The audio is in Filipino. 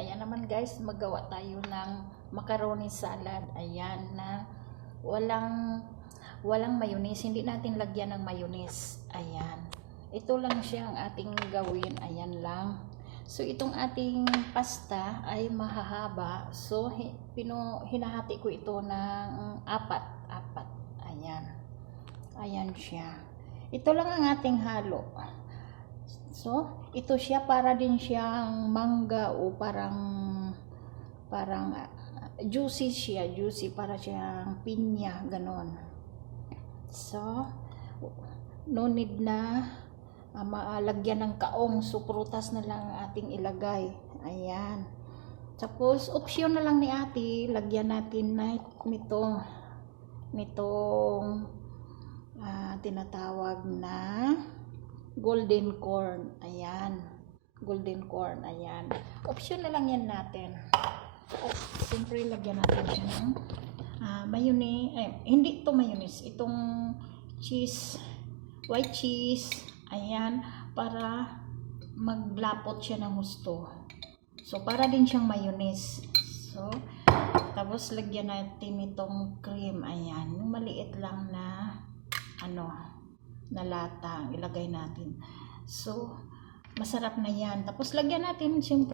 Ayan naman guys, magawa tayo ng macaroni salad. Ayan na walang mayonnaise. Hindi natin lagyan ng mayonnaise. Ayan. Ito lang siya ang ating gawin. Ayan lang. So itong ating pasta ay mahahaba. So hinahati ko ito ng apat. Ayan. Ayan siya. Ito lang ang ating halo. So, ito siya para din siyang mangga o parang juicy siya, juicy para siyang pinya, ganon. So, no need na lagyan ng kaong, so prutas na lang ating ilagay. Ayan. Tapos, option na lang ni ate, lagyan natin na nitong tinatawag na golden corn. Ayan. Golden corn. Ayan. Option na lang yan natin. Siyempre, lagyan natin siya ng mayonnaise. Hindi ito mayonnaise. Itong cheese. White cheese. Ayan. Para maglapot siya ng husto. So, para din siyang mayonnaise. So, tapos lagyan natin itong cream. Ayan. Yung maliit lang na na lata ilagay natin. So, masarap na yan. Tapos lagyan natin siyempre